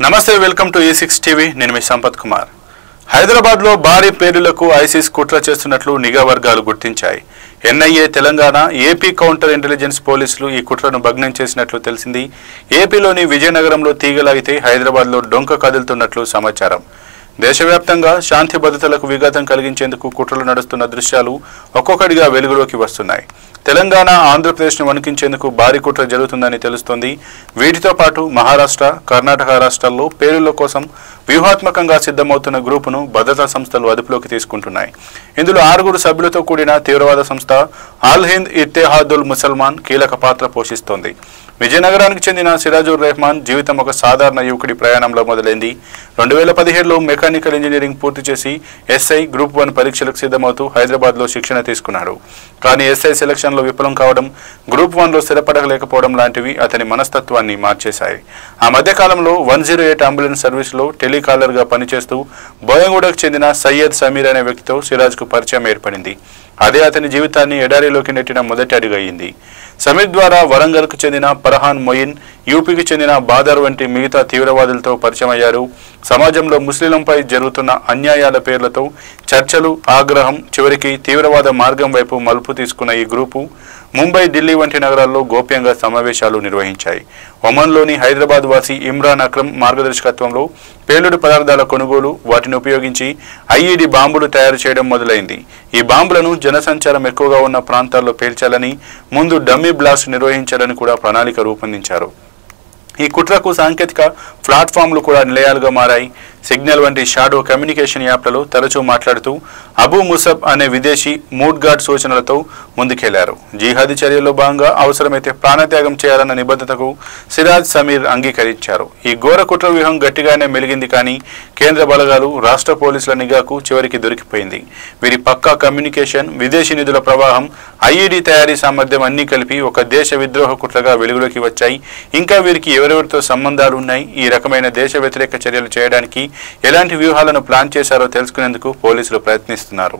నమస్తే welcome to E6 TV నేను మీ సంపత్ కుమార్ హైదరాబాద్ లో భారీ పేలులకు ఐసిస్ కుట్ర చేస్తున్నట్లు నిఘా వర్గాలు గుర్తించాయి NIA Telangana AP counter intelligence పోలీసులు ఈ కుట్రను భగ్నం చేసినట్లు తెలిసింది ఏపీలోని విజయనగరంలో తీగలాగితే హైదరాబాద్ లో డొంక కదులుతున్నట్లు సమాచారం దేశవ్యాప్తంగా శాంతి భద్రతలకు విఘాతం కలిగించేందుకు కుట్రలు నడుస్తున్న దృశ్యాలు ఒక్కొక్కటిగా వెలుగులోకి వస్తున్నాయి తెలంగాణ ఆంధ్రప్రదేశ్ను వణికించేందుకు భారీ కుట్ర జరుగుతుందని తెలుస్తోంది వీటితో పాటు మహారాష్ట్ర కర్ణాటక రాష్ట్రాల్లో పేలుళ్ల కోసం వ్యూహాత్మకంగా సిద్ధమవుతున్న గ్రూపును భద్రతా సంస్థలు అదుపులోకి తీసుకుంటున్నాయి ఇందులో 6 సభ్యులతో కూడిన తీవ్రవాద సంస్థ ఆల్ హింద్ ఇత్తెహాదుల్ ముసల్మాన్ కీలక పాత్ర పోషిస్తోంది విజయనగరానికి చెందిన సిరాజుర్ రెహమాన్ జీవితం ఒక సాధారణ యువకుడి ప్రయాణంలో మొదలైంది 2017లో మెకానికల్ ఇంజనీరింగ్ పూర్తి చేసి ఎస్ఐ గ్రూప్ 1 పరీక్షలకు సిద్ధమవుతూ హైదరాబాద్లో శిక్షణ తీసుకున్నాడు కానీ ఎస్ఐ సెలక్షన్లో విఫలం కావడం గ్రూప్ 1లో స్థిరపడలేకపోవడం లాంటివి అతని మనస్తత్వాన్ని మార్చేశాయి ఆ మధ్య కాలంలో 108 అంబులెన్స్ సర్వీసులో టెలికాలర్గా పనిచేస్తూ బోయంగూడకు చెందిన సయ్యద్ సమీర్ అనే వ్యక్తితో సిరాజ్కు పరిచయం ఏర్పడింది అదే అతని జీవితాన్ని ఎడారిలోకి నెట్టిన మొదటి అడుగు అయింది సమీర్ ద్వారా వరంగల్కు చెందిన ఫర్హాన్ మొయిన్ యూపీకి చెందిన బాదర్ వంటి మిగతా తీవ్రవాదులతో పరిచయమయ్యారు సమాజంలో ముస్లింలపై జరుగుతున్న అన్యాయాల పేర్లతో చర్చలు ఆగ్రహం చివరికి తీవ్రవాద మార్గం వైపు మలుపు తీసుకున్న ఈ గ్రూపు ముంబై ఢిల్లీ వంటి నగరాల్లో గోప్యంగా సమావేశాలు నిర్వహించాయి ఒమన్లోని హైదరాబాద్ వాసి ఇమ్రాన్ అక్రమ్ మార్గదర్శకత్వంలో పేలుడు పదార్థాల కొనుగోలు వాటిని ఉపయోగించి ఐఈడీ బాంబులు తయారు చేయడం మొదలైంది ఈ బాంబులను జనసంచారం ఎక్కువగా ఉన్న ప్రాంతాల్లో పేల్చాలని ముందు డమ్మీ బ్లాస్ట్ నిర్వహించాలని కూడా ప్రణాళిక రూపొందించారు ఈ కుట్రకు సాంకేతిక ప్లాట్ఫామ్లు కూడా నిలయాలుగా మారాయి సిగ్నల్ వంటి షాడో కమ్యూనికేషన్ యాప్లలో తరచూ మాట్లాడుతూ అబూ ముసబ్ అనే విదేశీ మూడ్ గార్డ్ సూచనలతో ముందుకెళ్లారు జిహాదీ చర్యల్లో భాగంగా అవసరమైతే ప్రాణత్యాగం చేయాలన్న నిబద్ధతకు సిరాజ్ సమీర్ అంగీకరించారు ఈ ఘోర కుట్ర వ్యూహం గట్టిగానే మెలిగింది కానీ కేంద్ర బలగాలు రాష్ట్ర పోలీసుల నిఘాకు చివరికి దొరికిపోయింది వీరి పక్కా కమ్యూనికేషన్ విదేశీ నిధుల ప్రవాహం ఐఈడీ తయారీ సామర్థ్యం అన్నీ కలిపి ఒక దేశ విద్రోహ కుట్రగా వెలుగులోకి వచ్చాయి ఇంకా వీరికి ఎవరెవరితో సంబంధాలు ఉన్నాయి ఈ రకమైన దేశ వ్యతిరేక చర్యలు చేయడానికి ఎలాంటి వ్యూహాలను ప్లాన్ చేశారో తెలుసుకునేందుకు పోలీసులు ప్రయత్నిస్తున్నారు